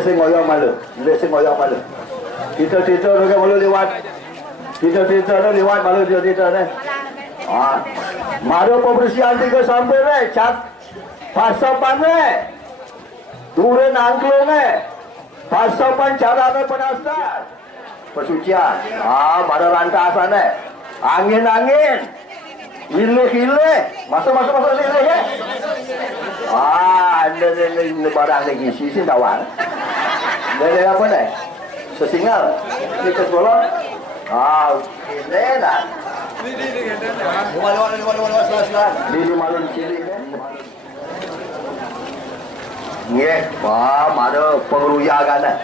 Sing ngoyo malu. Sing ngoyo malu. Kita ni malu lewat. Kita ni lewat malu dia ni. Malu pembersihan 3 sampai ni. Cat pasapan ni. Turun angklung ni. Pasapan cara ni penasar. Persucian. Malu rantasan ni. Angin. Hilih. Masuk hilih ya. Ini barang lagi sisi tawar. Dari apa ni? Sesingal. Ini ke sekolah. Ini lah. Ini malun cili kan? Ni, mana pengeruyakan ni?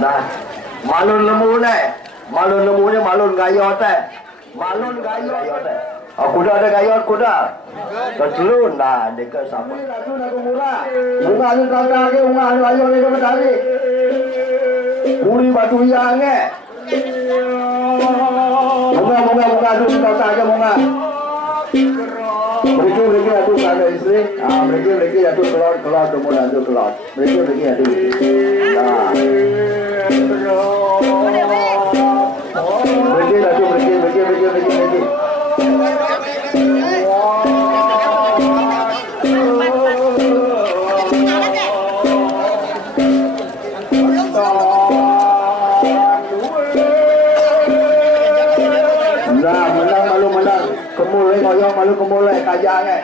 Nah, malun lembu ni, malun gayot ni. Kuda ada gayot kuda. Tercelun dah dekat sama. Bunga ni kakak ke bunga ni ayo ni ke tadi. Puri batu yang ke. Bunga tu kakak ke bunga. Mereka tu ada isteri. Mereka tu keluar kemudian tu keluar. Mereka tu. Mereka. Menang. Kemulai ngoyong malu kemulai kajang ni.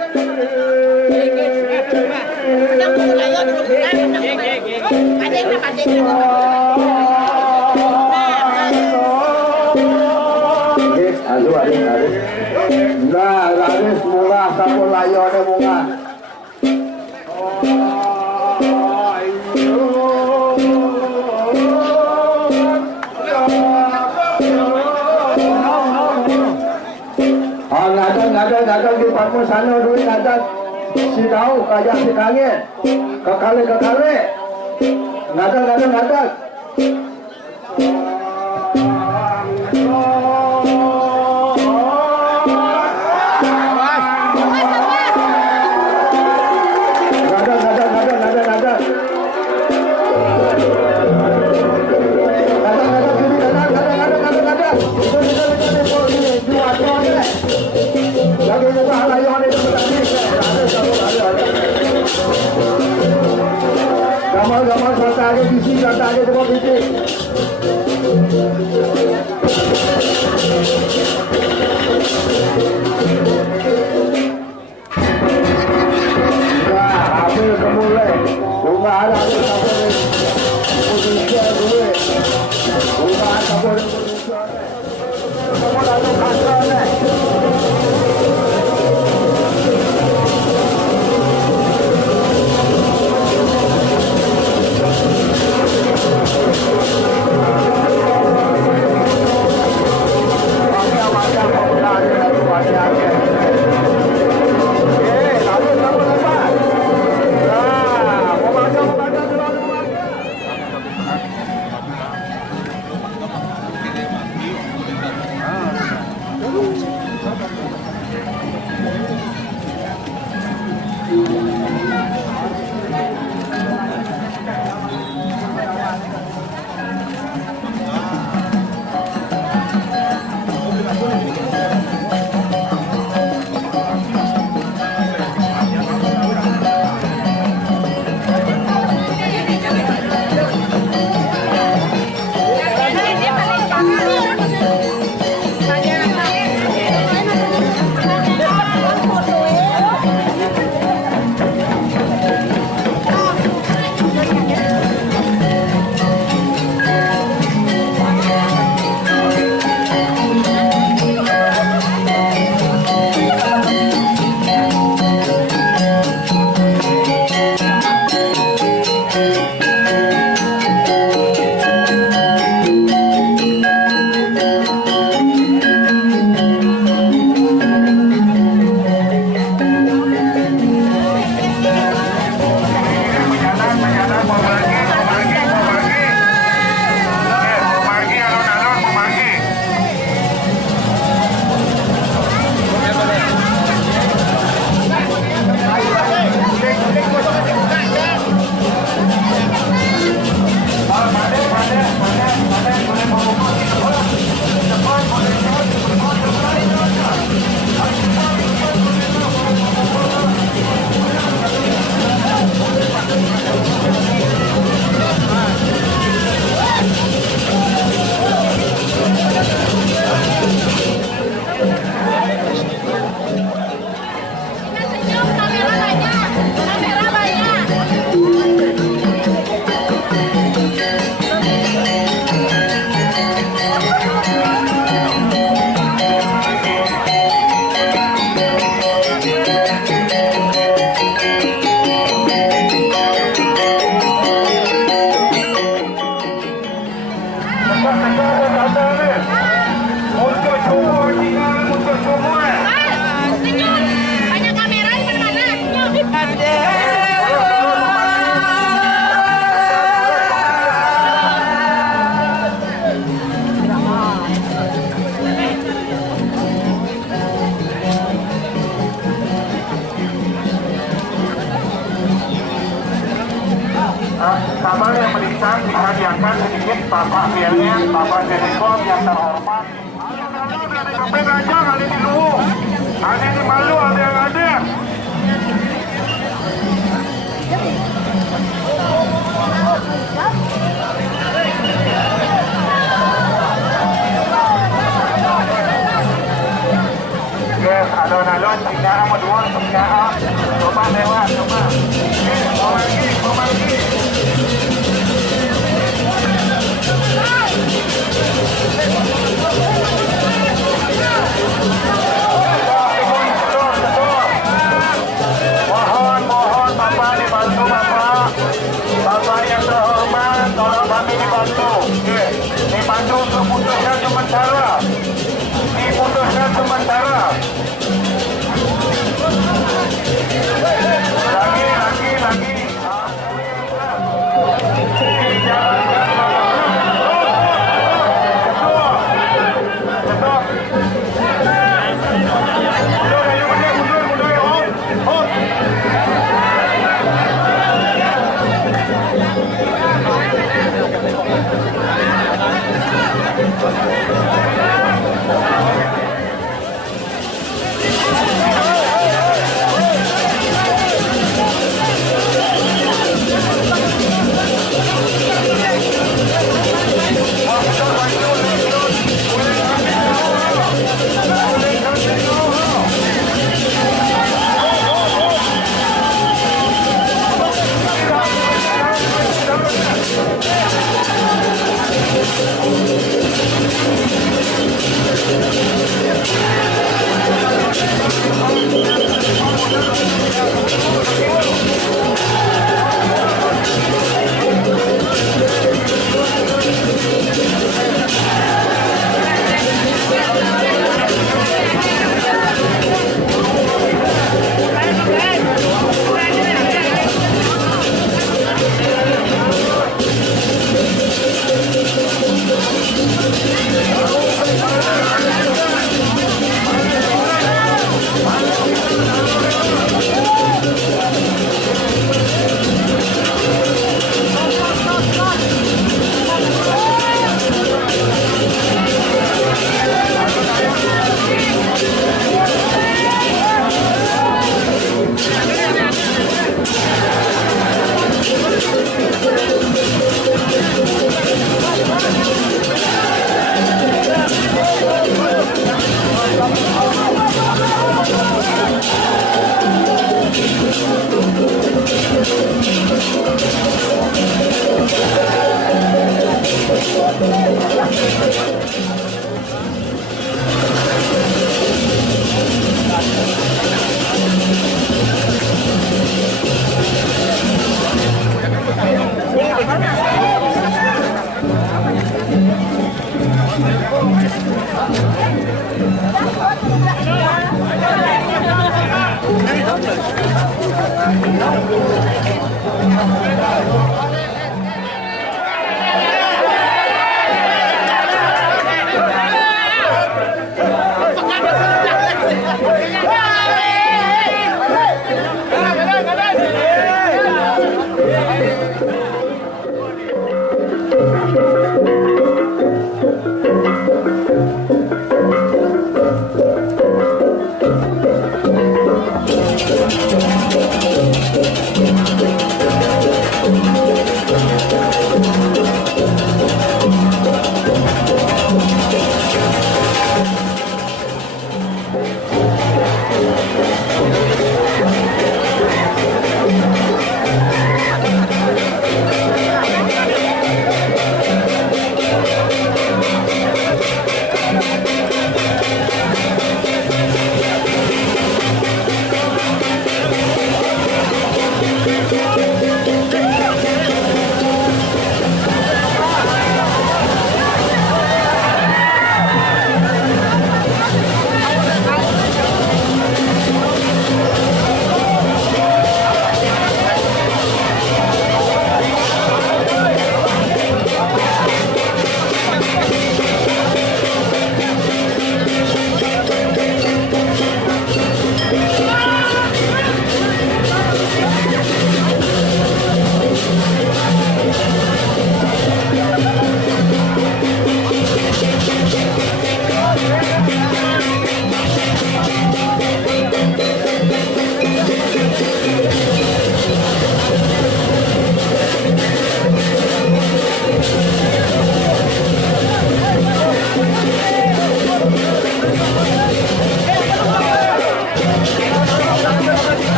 Aduh. Nah, laris bunga sapu layo ni bunga. Ngadak di parpun sana duit ngadak si tahu kajak si kangen kekale ngadak gambar kata aja bisi kata aja semua bisi. Ambil kemulai bunga ada sampai Indonesia dulu. Bunga sampai Indonesia. Kamu lalu kasar ni. Macam perkenalkan sedikit Bapak Firman, Bapak Direktur yang terhormat. Ada yang aja, ada di dulu, ada di malu, ada yang ada. Yes, alon-alon, tinggal sama dua, tinggal. Coba lewat, coba. Bawa lagi, bawa lagi. Mohon Bapak dibantu Bapak. Bapak yang terhormat, tolong kami dibantu. Dibantu untuk putuskan sementara. Diputuskan sementara. Lagi.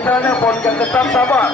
mitranya pun yang tetap sabar.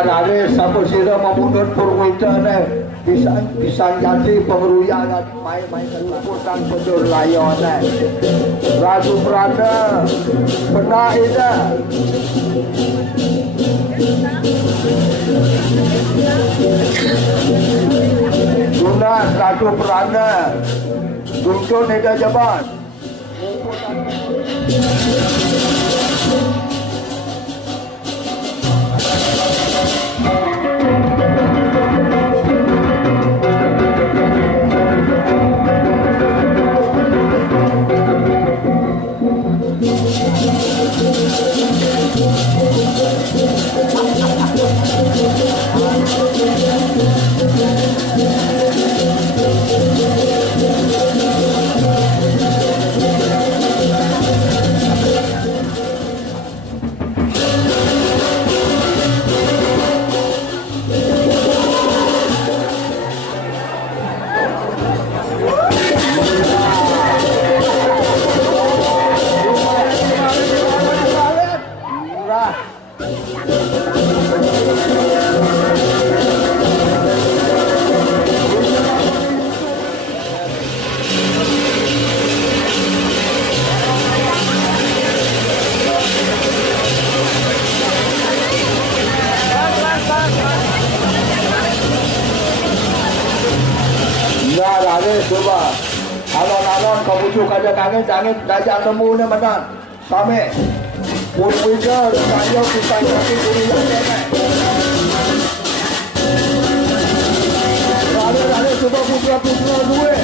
Dari sapu sira maupun purwita bisa jadi pengeruyangan main-main kekuatan pendur layone Ratu Prana pernah ida Guna Ratu Prana Guntur ida jabat coba alon-alon kau pucuk aja kangen jangan dajak temu ni mana sampai pun wujud saya kita jadi guru yang coba putra-putra gue.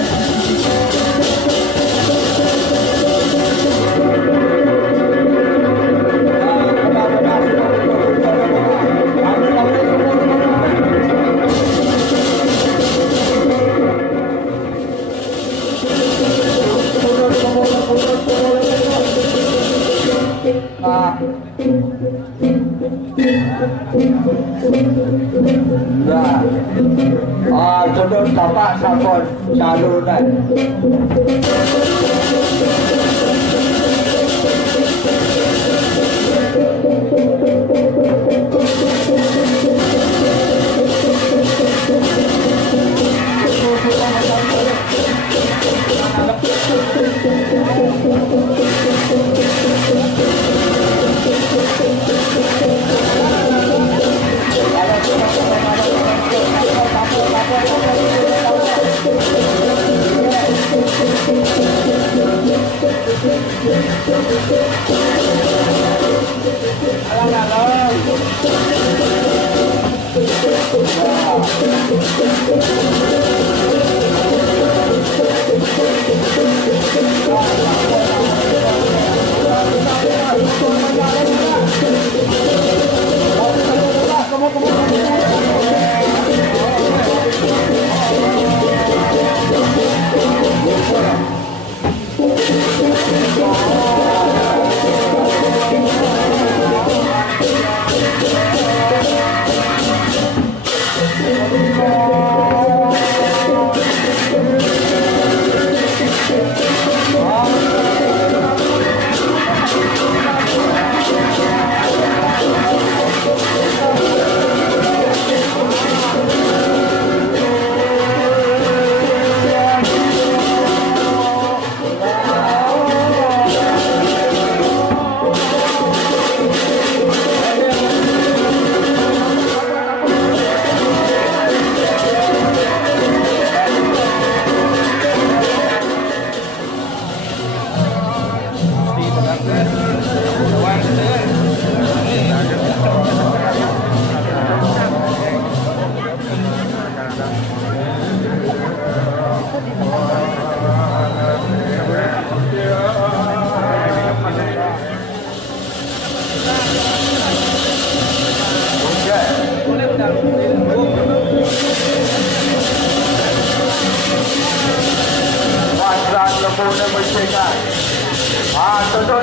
Jodoh bapak sampun saluran.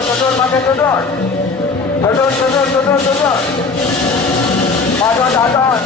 Tudun, pakai tudun. Tudun. Adon.